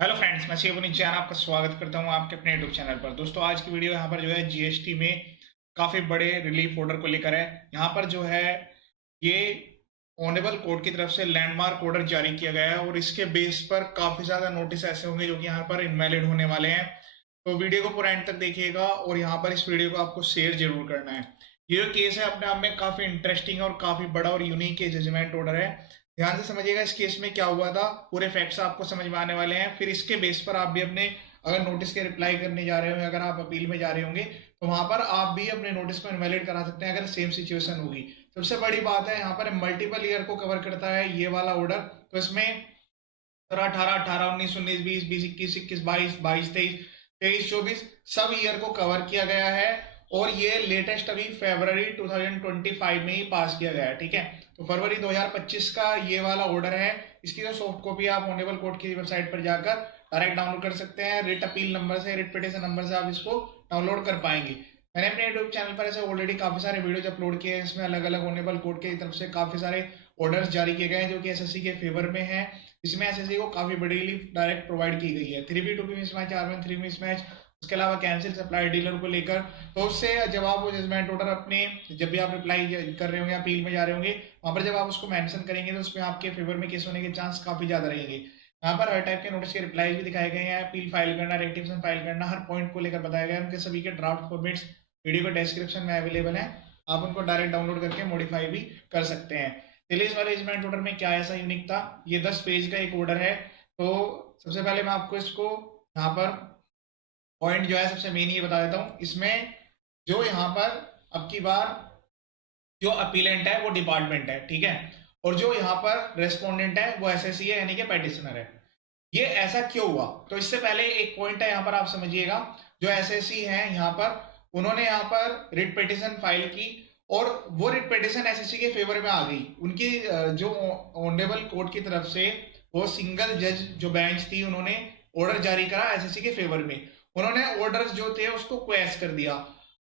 Hello friends, मैं शिव नीचान आपका स्वागत करता हूं आपके अपने यूट्यूब चैनल पर। दोस्तों, आज की वीडियो यहां पर जो है जीएसटी में काफ़ी बड़े रिलीफ ऑर्डर को लेकर है। यहां पर जो है ये ऑनरेबल कोर्ट की तरफ से लैंडमार्क ऑर्डर जारी किया गया है और इसके बेस पर काफ़ी ज़्यादा नोटिस ऐसे होंगे जो कि यहाँ पर इनवैलिड होने वाले हैं। तो वीडियो को पूरा एंड तक देखिएगा और यहाँ पर इस वीडियो को आपको शेयर जरूर करना है। ये जो केस है अपने आप में काफ़ी इंटरेस्टिंग और काफ़ी बड़ा और यूनिक जजमेंट ऑर्डर है। ध्यान से समझिएगा इस केस में क्या हुआ था, पूरे फैक्ट्स आपको समझ में आने वाले हैं। फिर इसके बेस पर आप भी अपने अगर नोटिस के रिप्लाई करने जा रहे हो, अगर आप अपील में जा रहे होंगे तो वहां पर आप भी अपने नोटिस को इनवैलिड करा सकते हैं अगर सेम सिचुएशन होगी। सबसे बड़ी बात है यहाँ पर मल्टीपल ईयर को कवर करता है ये वाला ऑर्डर। तो इसमें 17, 18, 18, 19, 19, 20, 20, 21, 21, 22, 22, 23, 23, 24 सब ईयर को कवर किया गया है। और ये लेटेस्ट अभी फरवरी 2025 में ही पास किया गया है। ठीक है, तो फरवरी 2025 का ये वाला ऑर्डर है। इसकी जो सॉफ्ट कॉपी आप ऑनरेबल कोर्ट की वेबसाइट पर जाकर डायरेक्ट डाउनलोड कर सकते हैं। रिट अपील नंबर से, रिट पिटिशन नंबर से आप इसको डाउनलोड कर पाएंगे। मैंने अपने यूट्यूब चैनल पर ऐसे ऑलरेडी काफी सारे वीडियोज अपलोड किए हैं। इसमें अलग अलग ऑनरेबल कोर्ट की तरफ से काफी सारे ऑर्डर्स जारी किए गए हैं जो कि एसएससी के फेवर में है। इसमें एसएससी को काफी बड़ी रिलीफ डायरेक्ट प्रोवाइड की गई है। 3B 2B mismatch, R1 3 mismatch, उसके अलावा कैंसिल सप्लाई डीलर को लेकर। तो उससे जब आप वो जजमेंट ऑर्डर अपने जब भी आप रिप्लाई कर रहे होंगे, अपील में जा रहे होंगे, वहां पर जब आप उसको मेंशन करेंगे तो उसमें आपके फेवर में केस होने के चांस काफी ज्यादा रहेंगे। यहाँ पर हर टाइप के नोटिस के रिप्लाई भी दिखाए गए हैं। अपील फाइल करना, रेक्टिफिकेशन फाइल करना, हर पॉइंट को लेकर बताया गया है। उनके सभी के ड्राफ्ट फॉर्मेट्स वीडियो के डिस्क्रिप्शन में अवेलेबल है। आप उनको डायरेक्ट डाउनलोड करके मॉडिफाई भी कर सकते हैं। चलिए, इस वाले जजमेंट ऑर्डर में क्या ऐसा यूनिक था। ये 10 पेज का एक ऑर्डर है। तो सबसे पहले मैं आपको इसको यहाँ पर पॉइंट जो है सबसे मेन ये बता देता हूँ। इसमें जो यहाँ पर अब की बार जो अपीलेंट है वो डिपार्टमेंट है, ठीक है, और जो यहाँ पर रेस्पोंडेंट है वो एसएससी है, यानी कि पेटिशनर है। ये ऐसा क्यों हुआ, तो इससे पहले एक पॉइंट है यहाँ पर आप समझिएगा। जो एसएससी है यहाँ पर, उन्होंने यहाँ पर रिट पिटिशन फाइल की और वो रिट पिटिशन एसएससी के फेवर में आ गई। उनकी जो ऑनरेबल कोर्ट की तरफ से वो सिंगल जज जो बेंच थी, उन्होंने ऑर्डर जारी करा एसएससी के फेवर में। उन्होंने ऑर्डर्स जो थे उसको क्वेश कर दिया।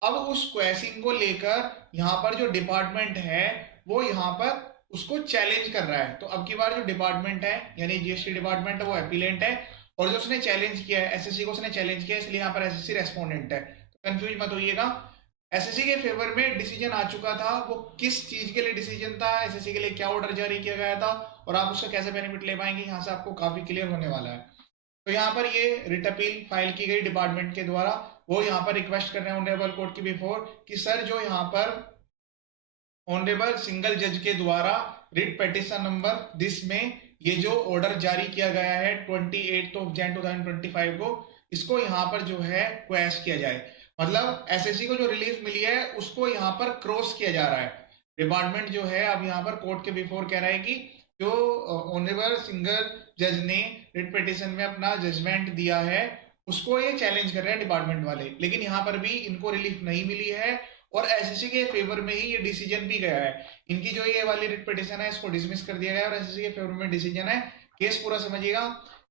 अब उस क्वेशिंग को लेकर यहाँ पर जो डिपार्टमेंट है वो यहाँ पर उसको चैलेंज कर रहा है। तो अब की बार जो डिपार्टमेंट है यानी जीएसटी डिपार्टमेंट है वो अपीलेंट है, और जो उसने चैलेंज किया है एसएससी को, उसने चैलेंज किया, इसलिए यहाँ पर एसएससी रेस्पोंडेंट है। तो कंफ्यूज मत होइएगा। एसएससी के फेवर में डिसीजन आ चुका था। वो किस चीज के लिए डिसीजन था, एसएससी के लिए क्या ऑर्डर जारी किया गया था और आप उसका कैसे बेनिफिट ले पाएंगे, यहाँ से आपको काफी क्लियर होने वाला है। तो यहाँ पर ये रिट अपील फाइल की गई डिपार्टमेंट के द्वारा। वो यहाँ पर रिक्वेस्ट कर रहे हैं ऑनरेबल कोर्ट की बिफोर कि सर जो यहाँ पर ऑनरेबल सिंगल जज के द्वारा रिट पिटिशन नंबर दिस में ये जो ऑर्डर जारी किया गया है 28 जनवरी 2025 को, इसको यहाँ पर जो है क्वैश किया जाए। मतलब एसएससी को जो रिलीफ मिली है उसको यहाँ पर क्रॉस किया जा रहा है। डिपार्टमेंट जो है अब यहाँ पर कोर्ट के बिफोर कह रहा है कि जो ऑनरेबल सिंगल जज ने रिट पिटिशन में अपना जजमेंट दिया है उसको ये चैलेंज कर रहे हैं डिपार्टमेंट वाले। लेकिन यहाँ पर भी इनको रिलीफ नहीं मिली है और एसएससी के फेवर में ही ये डिसीजन भी गया है। इनकी जो ये वाली रिट पिटिशन है इसको डिसमिस कर दिया गया और एसएससी के फेवर में डिसीजन है। केस पूरा समझिएगा।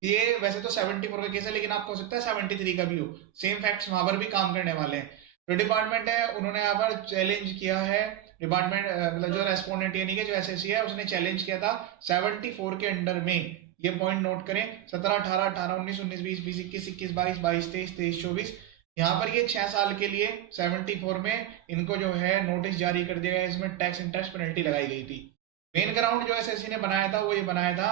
ये वैसे तो 74 का केस है, लेकिन आपको हो सकता है 73 का भी हो। सेम फैक्ट्स वहां पर भी काम करने वाले हैं। जो डिपार्टमेंट है उन्होंने यहाँ पर चैलेंज किया है। डिपार्टमेंट मतलब जो रेस्पोंडेंट यानी कि जो एसएससी है उसने चैलेंज किया था 74 के अंडर में। ये पॉइंट नोट करें, 17, 18, 18, 19, 19, 20, 20, 21, 21, 22, 22, 23, 23, 24। यहाँ पर ये 6 साल के लिए 74 में इनको जो है नोटिस जारी कर दिया गया। इसमें टैक्स इंटरेस्ट पेनल्टी लगाई गई थी। मेन ग्राउंड जो एसएससी ने बनाया था वो ये बनाया था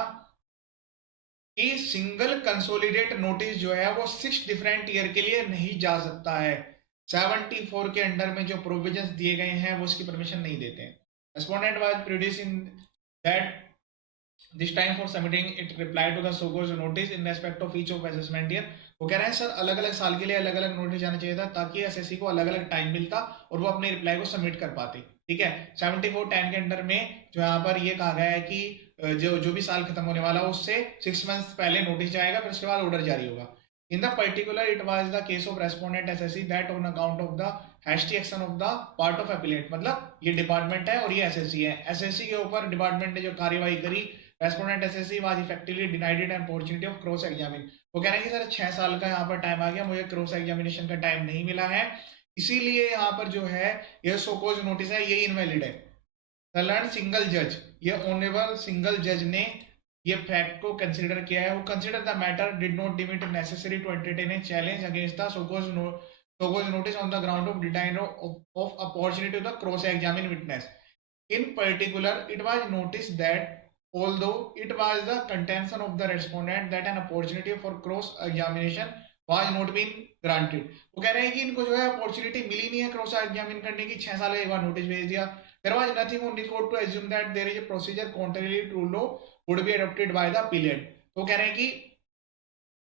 कि सिंगल कंसोलिडेट नोटिस जो है वो 6 डिफरेंट ईयर के लिए नहीं जा सकता है। 74 के अंडर में जो प्रोविजंस दिए गए हैं वो इसकी परमिशन नहीं देते हैं। Respondent was produce in that this time for submitting it reply to the show cause notice in respect of each of assessment year. वो कह रहे हैं सर अलग अलग साल के लिए अलग अलग नोटिस जाना चाहिए था ताकि एसएससी को अलग अलग टाइम मिलता और वो अपने रिप्लाई को सबमिट कर पाते। ठीक है, 74-10 के अंडर में जो यहाँ पर ये कहा गया है कि जो भी साल खत्म होने वाला है उससे 6 मंथ पहले नोटिस जाएगा, फिर उसके बाद ऑर्डर जारी होगा। In the particular it was the case of respondent SSC that on account of the hasty action of the part of appellate. मतलब ये डिपार्टमेंट है और ये एसएससी है। एसएससी के ऊपर डिपार्टमेंट ने जो कार्यवाही करी, respondent SSC was effectively denied an opportunity of cross examine. वो कह रहे हैं कि सर 6 साल का यहाँ पर टाइम आ गया, मुझे क्रॉस एग्जामिनेशन का टाइम नहीं मिला है, इसीलिए यहाँ पर जो है ये सोकोज नोटिस है ये इनवैलिड है। द लर्न सिंगल जज, ये ऑनरेबल सिंगल जज ने ये फैक्ट को कंसिडर किया है, वो consider the matter did not deem it necessary to entertain a challenge against the show cause notice on the ground of detain of opportunity to the cross examine witness. In particular, it was noticed that although it was the contention of the respondent that an opportunity for cross examination was not been granted. वो कह रहे हैं कि इनको जो है opportunity मिली नहीं है क्रॉस एग्जामिन करने की, 6 साल एक बार नोटिस भेज दिया. There was nothing on record to assume that there is a procedure contrary to law would be adopted by the appellant. तो कह रहे हैं कि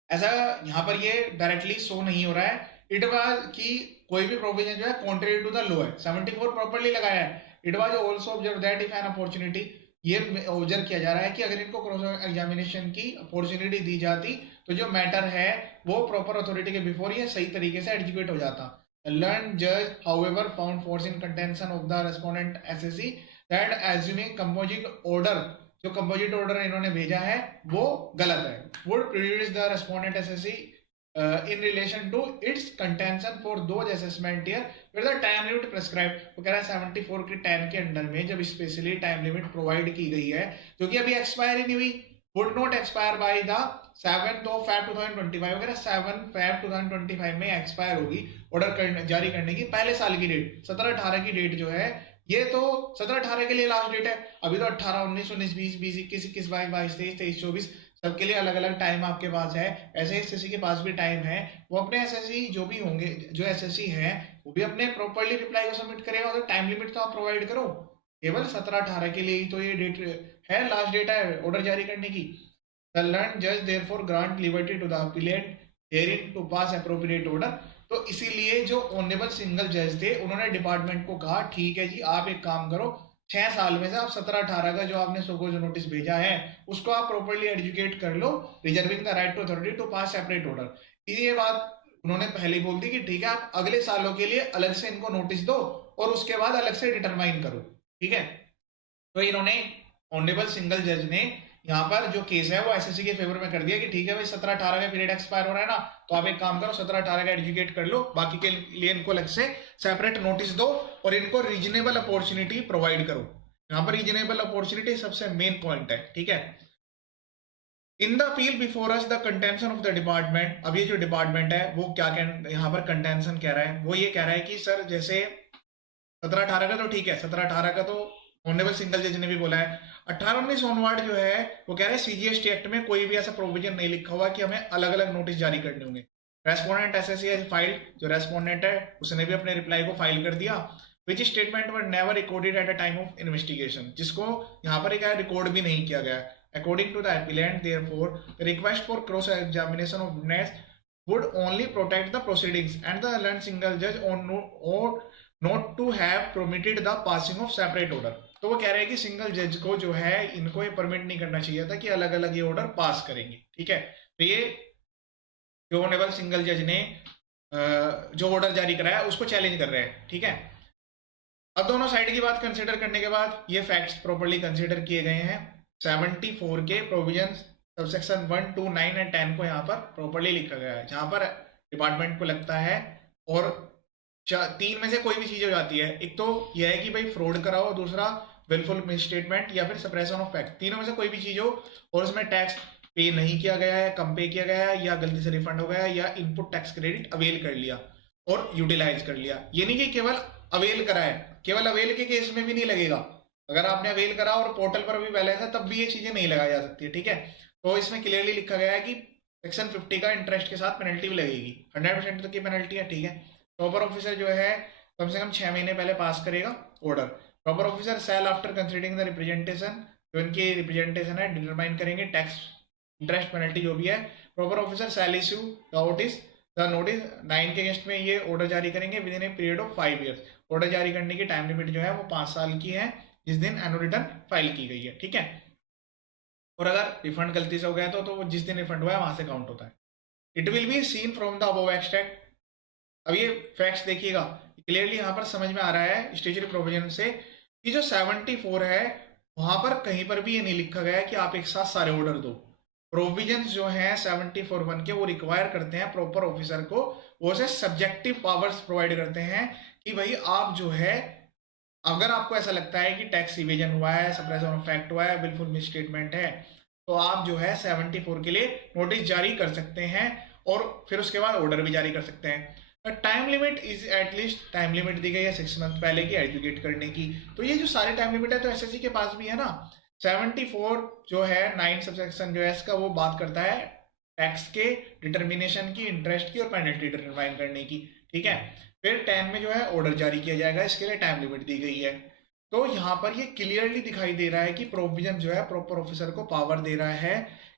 ऐसा यहाँ पर ये डायरेक्टली शो नहीं हो रहा है. इट वाज कि कोई भी प्रोविजन जो है कॉन्ट्रेरी टू द लॉ है. 74 प्रॉपर्ली लगाया है. It was also observe that if an opportunity, ये ऑब्जर्व किया जा रहा है कि अगर इनको क्रॉस एग्जामिनेशन की अपॉर्चुनिटी दी जाती तो जो मैटर है वो प्रॉपर अथॉरिटी के बिफोर ये सही तरीके से एजुकेट हो जाता. लर्न जज however found force in contention of the respondent SSC that assuming composite order, जो कंपोजिट ऑर्डर इन्होंने भेजा है वो गलत है. Would prejudice the respondent SSC in relation to its contention for those assessment year where the time limit prescribed. वो कह रहा है 74 के टाइम के अंडर में जब स्पेशली टाइम लिमिट प्रोवाइड की गई है जो कि अभी एक्सपायर ही नहीं हुई, would not expire by the 7th of Feb 2025, वगैरह 7 Feb 2025 में एक्सपायर होगी ऑर्डर जारी करने की. पहले साल की डेट 17-18 की डेट जो है ये तो 17-18 के लिए लास्ट डेट है. अभी तो 18, 19, 19, 20, 20, 21, 21, 22, 22, 23, 23, 24 सबके लिए अलग अलग टाइम आपके पास है. ऐसे एसएससी के पास भी टाइम है. वो अपने एसएससी जो भी होंगे, जो एसएससी है वो भी अपने प्रॉपर्ली रिप्लाई को सबमिट करेगा. तो टाइम लिमिट तो आप प्रोवाइड करो. केवल 17-18 के लिए ही तो ये डेट है, लास्ट डेट है ऑर्डर जारी करने की. द लर्न जज therefore grant liberty to the appellant hearing to pass appropriate order. तो इसीलिए जो ऑनरेबल सिंगल जज थे उन्होंने डिपार्टमेंट को कहा ठीक है जी, आप एक काम करो, 6 साल में से आप 17-18 का जो आपने सोकोज नोटिस भेजा है उसको आप प्रॉपर्ली एजुकेट कर लो, reserving the right to authority to pass separate order. ये बात उन्होंने पहले बोल दी कि ठीक है आप अगले सालों के लिए अलग से इनको नोटिस दो और उसके बाद अलग से डिटरमाइन करो. ठीक है, तो इन्होंने ऑनरेबल सिंगल जज ने यहाँ पर जो केस है वो एसएससी के फेवर में कर दिया कि ठीक है भाई 17-18 का पीरियड एक्सपायर हो रहा है ना, तो आप एक काम करो 17-18 का एजुकेट कर लो, बाकी के लिए इनको अलग से सेपरेट नोटिस दो और इनको रीजनेबल अपॉर्चुनिटी प्रोवाइड करो. यहाँ पर रीजनेबल अपॉर्चुनिटी सबसे मेन पॉइंट है. ठीक है, in the appeal before us the contention of the department. अब ये जो डिपार्टमेंट है वो क्या यहाँ पर कंटेंशन कह रहा है, वो ये कह रहा है कि सर जैसे 17-18 का तो ठीक है, 17-18 का तो ऑनरेबल सिंगल जज ने भी बोला है. 18-19 ऑनवर्ड जो है वो कह रहे हैं सीजीएसटी एक्ट में कोई भी ऐसा प्रोविजन नहीं लिखा हुआ कि हमें अलग अलग नोटिस जारी करने होंगे. रेस्पोंडेंट एसएससी हैज फाइल्ड, जो रेस्पोंडेंट है उसने भी अपने रिप्लाई को फाइल कर दिया. Which statement were never recorded at a time of investigation, जिसको यहाँ पर रिकॉर्ड भी नहीं किया गया. According to the appellant therefore the request for cross examination of witness would only protect the proceedings and the learned single judge or not to have permitted the passing of separate order. तो वो कह रहे हैं कि single जज को जो है इनको ये परमिट नहीं करना चाहिए था कि अलग अलग ये ऑर्डर पास करेंगे. ठीक है, तो ये जो ऑनरेबल सिंगल जज ने जो ऑर्डर जारी कराया उसको चैलेंज कर रहे हैं. ठीक है, अब दोनों साइड की बात कंसिडर करने के बाद ये फैक्ट्स प्रॉपर्ली कंसिडर किए गए हैं. 74 के प्रोविजन सबसेक्शन 1, 2, 9 एंड 10 को यहाँ पर प्रॉपर्ली लिखा गया है. जहां पर डिपार्टमेंट को लगता है और 3 में से कोई भी चीज हो जाती है, एक तो यह है कि भाई फ्रॉड कराओ, दूसरा विलफुल मिसस्टेटमेंट या फिर सप्रेशन ऑफ फैक्ट, तीनों में से कोई भी चीज हो और उसमें टैक्स पे नहीं किया गया है, कम पे किया गया है या गलती से रिफंड हो गया है या इनपुट टैक्स क्रेडिट अवेल कर लिया और यूटिलाइज कर लिया. ये नहीं कि केवल अवेल करा है, केवल अवेल के केस में भी नहीं लगेगा. अगर आपने अवेल करा और पोर्टल पर भी बैलेंस है तब भी ये चीजें नहीं लगाई जा सकती है. ठीक है, तो इसमें क्लियरली लिखा गया है कि सेक्शन 50 का इंटरेस्ट के साथ पेनल्टी भी लगेगी, 100% तक की पेनल्टी है. ठीक है, प्रॉपर ऑफिसर जो है कम से कम 6 महीने पहले पास करेगा order. Proper officer shall after considering the representation, जो इनकी रिप्रेजेंटेशन है डिटरमाइन करेंगे टैक्स इंटरेस्ट पेनल्टी जो भी है. Proper officer shall issue the notice 9 के अगेंस्ट में ये ऑर्डर जारी करेंगे within a period of 5 years. Order जारी करने की टाइम लिमिट जो है वो 5 साल की है जिस दिन एनुअल रिटर्न फाइल की गई है. ठीक है, और अगर रिफंड गलती से हो गया तो जिस दिन रिफंड हुआ है वहां से काउंट होता है. It will be seen from the above extract. अब ये फैक्ट्स देखिएगा, क्लियरली यहाँ पर समझ में आ रहा है स्टेचुटरी प्रोविजन से कि जो 74 है वहां पर कहीं पर भी ये नहीं लिखा गया है कि आप एक साथ सारे ऑर्डर दो. प्रोविजन जो है 74(1) के वो रिक्वायर करते हैं प्रॉपर ऑफिसर को, वो से सब्जेक्टिव पावर्स प्रोवाइड करते हैं कि भाई आप जो है अगर आपको ऐसा लगता है कि टैक्स इवेजन हुआ है, सप्रेशन ऑफ फैक्ट हुआ है, बिल्कुल मिसस्टेटमेंट है, तो आप जो है 74 के लिए नोटिस जारी कर सकते हैं और फिर उसके बाद ऑर्डर भी जारी कर सकते हैं। Time limit is at least, time limit दी गई है 6 मंथ पहले की एजुकेट करने की। तो ये जो सारे टाइम लिमिट है तो एसएससी के पास भी है ना। 74 जो है 9 सबसेक्शन जो है इसका वो बात करता है टैक्स के डिटर्मिनेशन की, इंटरेस्ट की और पेनल्टी डिटरमाइन करने की, ठीक है। फिर 10 में जो है ऑर्डर जारी किया जाएगा, इसके लिए टाइम लिमिट दी गई है। तो यहाँ पर ये क्लियरली दिखाई दे रहा है कि प्रोविजन जो है प्रॉपर ऑफिसर को पावर दे रहा है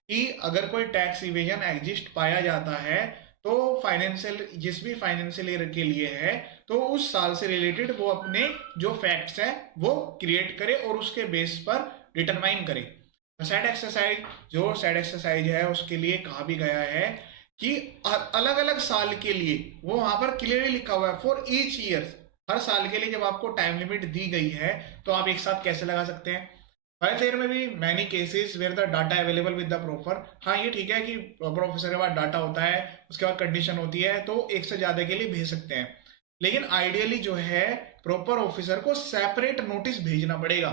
कि अगर कोई टैक्स इवेजन एग्जिस्ट पाया जाता है तो फाइनेंशियल, जिस भी फाइनेंशियल ईयर के लिए है, तो उस साल से रिलेटेड वो अपने जो फैक्ट्स है वो क्रिएट करे और उसके बेस पर डिटरमाइन करे। सेट एक्सरसाइज, जो सेट एक्सरसाइज है उसके लिए कहा भी गया है कि अलग अलग साल के लिए, वो वहां पर क्लियरली लिखा हुआ है फॉर ईच ईयर, हर साल के लिए जब आपको टाइम लिमिट दी गई है तो आप एक साथ कैसे लगा सकते हैं। फाइल ईयर में भी many cases where the data available with the proper, हाँ ये ठीक है कि प्रॉपर ऑफिसर के पास डाटा होता है, उसके बाद कंडीशन होती है तो एक से ज्यादा के लिए भेज सकते हैं। लेकिन आइडियली जो है प्रॉपर ऑफिसर को सेपरेट नोटिस भेजना पड़ेगा।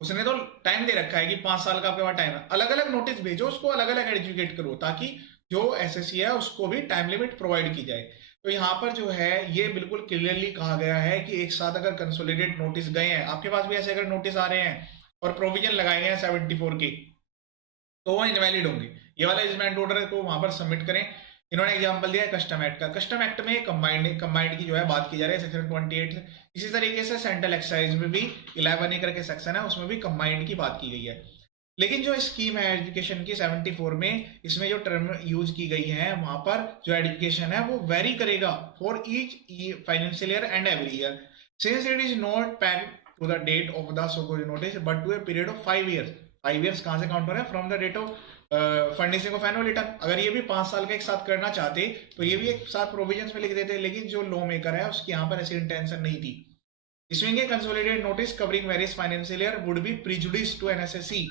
उसने तो टाइम दे रखा है कि 5 साल का आपके पास टाइम है, अलग अलग नोटिस भेजो, उसको अलग अलग एजुकेट करो ताकि जो एसएससी है उसको भी टाइम लिमिट प्रोवाइड की जाए। तो यहाँ पर जो है ये बिल्कुल क्लियरली कहा गया है कि एक साथ अगर कंसोलिडेट नोटिस गए हैं, आपके पास भी ऐसे अगर नोटिस आ रहे हैं और प्रोविजन लगाए गए हैं 74 के, तो वो इनवैलिड होंगे। ये वाला जजमेंट ऑर्डर को वहां पर सबमिट करें। इन्होंने एग्जांपल दिया है कस्टम एक्ट का। कस्टम एक्ट में कंबाइंड की जो है बात की जा रही है सेक्शन 28 से। इसी तरीके से सेंट्रल एक्साइज में भी 11 करके सेक्शन है, उसमें भी कंबाइंड की बात की गई है। लेकिन जो स्कीम है एजुकेशन की 74 में, इसमें जो टर्म यूज की गई है वहां पर जो एजुकेशन है वो वेरी करेगा for each financial year and every year, since it is not packed to the date of the so notice but to a period of 5 years. 5 years कहां से काउंट हो रहे हैं? From the date of funding of annual return. अगर ये भी 5 साल का एक साथ करना चाहते तो ये भी एक साथ प्रोविजंस में लिख देते, लेकिन जो लॉ मेकर है उसकी यहाँ पर ऐसी इंटेंशन नहीं थी। इसमें consolidated notice covering various financial year would be prejudice to NSSC,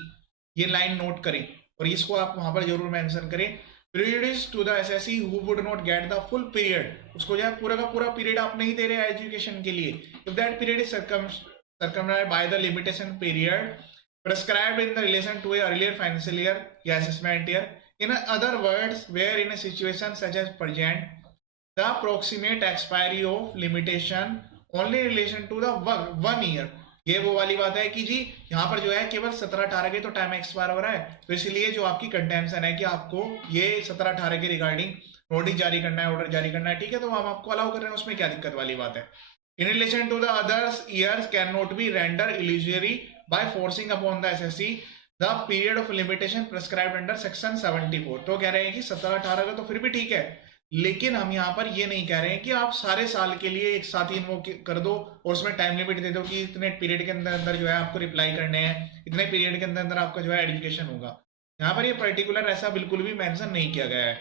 ये लाइन नोट करें और इसको आप वहां पर जरूर मेंशन करें। Prejudice to the SSC who would not get the full period, उसको जो है पूरा का पूरा पीरियड आप नहीं दे रहे एजुकेशन के लिए। If that period is circumscribed by the limitation period prescribed in the relation to a earlier financial year या assessment year. In other words, where in a situation such as present, the approximate expiry of limitation only in relation to the 1 year. ये वो वाली बात है कि जी यहाँ पर जो है केवल 17-18 के तो टाइम एक्सपायर हो रहा है, तो इसलिए जो आपकी कंटेंशन है कि आपको ये 17-18 के रिगार्डिंग नोटिस जारी करना है, ऑर्डर जारी करना है, ठीक है, तो हम आपको अलाउ कर रहे हैं, उसमें क्या दिक्कत वाली बात है। In relation to the others years cannot be rendered illusory by forcing upon the SSC the period of limitation prescribed under section 74। तो कह रहे हैं कि 17-18 का तो फिर भी ठीक है, लेकिन हम यहाँ पर ये नहीं कह रहे हैं कि आप सारे साल के लिए एक साथ ही इन्वोक कर दो और उसमें टाइम लिमिट दे दो कि इतने पीरियड के अंदर अंदर जो है आपको रिप्लाई करने हैं, इतने पीरियड के अंदर अंदर आपका जो है एजुकेशन होगा। यहाँ पर ये पर्टिकुलर ऐसा बिल्कुल भी मेंशन नहीं किया गया है।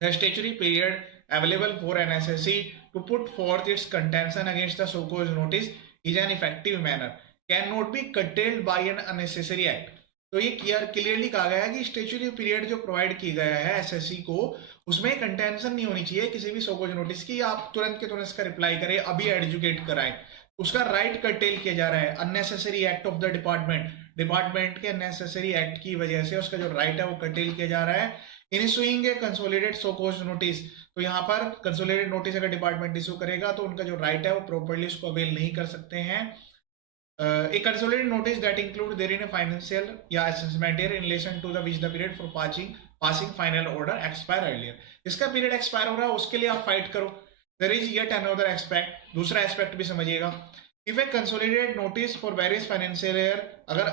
The statutory period available for an SSC to put forth its contention against the so-called notice is an effective manner, cannot be curtailed by an unnecessary act। तो ये क्लियरली कहा गया है कि स्टेचुटरी पीरियड जो प्रोवाइड किया गया है एसएससी को, उसमें कंटेंशन नहीं होनी चाहिए किसी भी सोकोज नोटिस की, आप तुरंत के तुरंत इसका रिप्लाई करें, अभी एजुकेट कराएं, उसका राइट कर्टेल किया जा रहा है। Unnecessary act of the department के अननेसेसरी एक्ट की वजह से उसका जो राइट है वो कर्टेल किया जा रहा है। इन इशूइंग ए कंसोलिडेटेड सो कॉल्ड नोटिस, तो यहाँ पर कंसोलिडेटेड नोटिस अगर डिपार्टमेंट इशू करेगा तो उनका जो राइट है वो प्रॉपर्ली उसको अवेल नहीं कर सकते हैं। A consolidated notice that include therein a financial या assessment year in relation to the which the period for passing final order expire earlier। इसका पीरियड एक्सपायर हो रहा है उसके लिए आप फाइट करो। There is yet another aspect, दूसरा एस्पेक्ट भी समझिएगा। If a consolidated notice for various financial year, अगर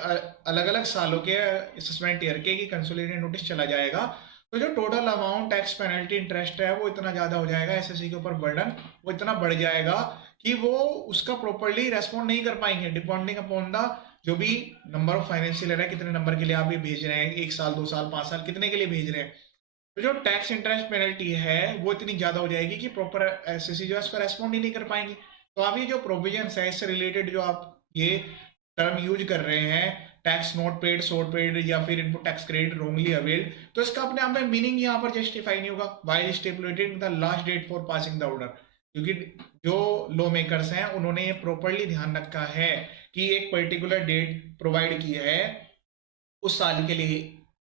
अलग अलग सालों के असेसमेंट ईयर के कंसोलिडेटेड नोटिस चला जाएगा तो जो total amount tax penalty interest है वो इतना ज्यादा हो जाएगा, एसएससी के ऊपर बर्डन वो इतना बढ़ जाएगा कि वो उसका प्रॉपर्ली रेस्पॉन्ड नहीं कर पाएंगे, डिपेंडिंग अपॉन द जो भी नंबर ऑफ फाइनेंशियल ईयर है, कितने नंबर के लिए आप ये भेज रहे हैं, 1 साल 2 साल 5 साल कितने के लिए भेज रहे हैं, तो जो टैक्स इंटरेस्ट पेनल्टी है वो इतनी ज्यादा हो जाएगी कि प्रॉपर एसएससी जो है उसका रेस्पॉन्ड ही नहीं कर पाएंगे। तो आप ये जो प्रोविजन है इससे रिलेटेड जो आप ये टर्म यूज कर रहे हैं tax not paid, short paid या फिर input tax credit wrongly availed, तो इसका अपने आप में मीनिंग यहाँ पर जस्टिफाई नहीं होगा while stipulated the last date for passing the order, क्योंकि जो लॉ मेकर्स हैं उन्होंने ये प्रॉपरली ध्यान रखा है कि एक पर्टिकुलर डेट प्रोवाइड की है उस साल के लिए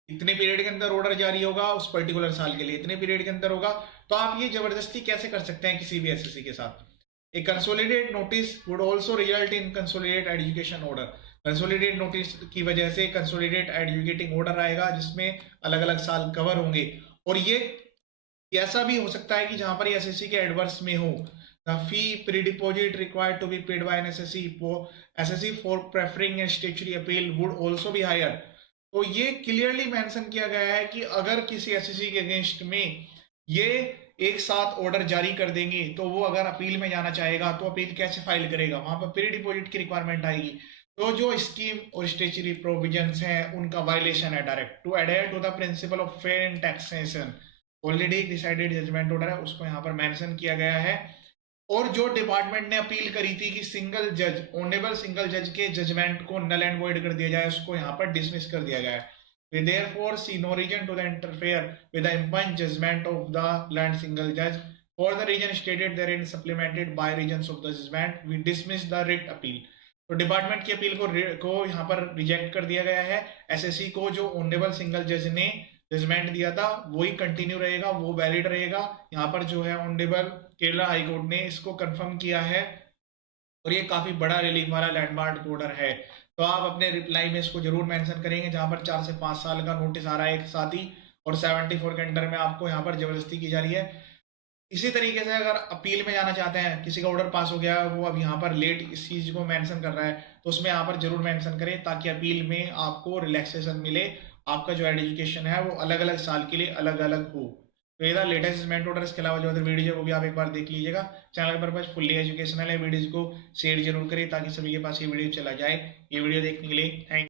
इतने पीरियड के अंदर ऑर्डर जारी होगा, उस पर्टिकुलर साल के लिए इतने पीरियड के अंदर होगा। तो आप ये जबरदस्ती कैसे कर सकते हैं किसी भी एसएससी के साथ। A consolidated notice would also result in consolidated education order। Consolidate notice की वजह से कंसोलिडेट एजुकेटिंग ऑर्डर आएगा जिसमें अलग अलग साल कवर होंगे। और ये ऐसा भी हो सकता है कि जहां पर एसएससी के एडवर्स में हो, the fee pre deposit required to be paid by an SSC for preferring an statutory appeal would also be higher. तो ये क्लियरली मेंशन किया गया है कि अगर किसी एसएससी के अगेंस्ट में ये एक साथ ऑर्डर जारी कर देंगे तो वो अगर अपील में जाना चाहेगा तो अपील कैसे फाइल करेगा, वहां पर प्री डिपोजिट की रिक्वायरमेंट आएगी। तो जो स्कीम और स्टेचुरी प्रोविजंस हैं उनका वायलेशन है direct. To adhere to the principle of fair and taxation already decided judgement order है, उसको यहाँ पर मेंशन किया गया है। और जो डिपार्टमेंट ने अपील करी थी कि सिंगल जज, ऑनरेबल सिंगल जज के जजमेंट को नल एंड वॉइड कर दिया जाए, उसको यहाँ पर डिसमिस कर दिया गया है। We therefore see no reason to interfere with the impunged judgment of the land single judge for the reason stated therein supplemented by reasons of the judgment we dismiss the writ appeal। तो department की appeal को यहाँ पर reject कर दिया गया है। SSC को जो ऑनरेबल सिंगल जज ने जजमेंट दिया था वही कंटिन्यू रहेगा, वो वैलिड रहेगा। यहाँ पर जो है ऑनरेबल केरला हाईकोर्ट ने इसको कंफर्म किया है और ये काफी बड़ा रिलीफ वाला लैंडमार्क ऑर्डर है। तो आप अपने रिप्लाई में इसको जरूर मेंशन करेंगे, जहां पर 4 से 5 साल का नोटिस आ रहा है एक साथ ही, और 74 के अंडर में आपको यहाँ पर जबरदस्ती की जा रही है। इसी तरीके से अगर अपील में जाना चाहते हैं, किसी का ऑर्डर पास हो गया वो अब यहाँ पर लेट इस चीज को मेंशन कर रहा है, तो उसमें यहाँ पर जरूर मेंशन करें ताकि अपील में आपको रिलैक्सेशन मिले। आपका जो एजुकेशन है वो अलग अलग साल के लिए अलग अलग हो। तो ये था लेटेस्ट जजमेंट ऑर्डर। इसके अलावा जो अदर वीडियो है वो भी आप एक बार देख लीजिएगा। चैनल के पर्पज फुल्ली एजुकेशनल है, वीडियोज को शेयर जरूर करें ताकि सभी के पास ये वीडियो चला जाए। ये वीडियो देखने के लिए थैंक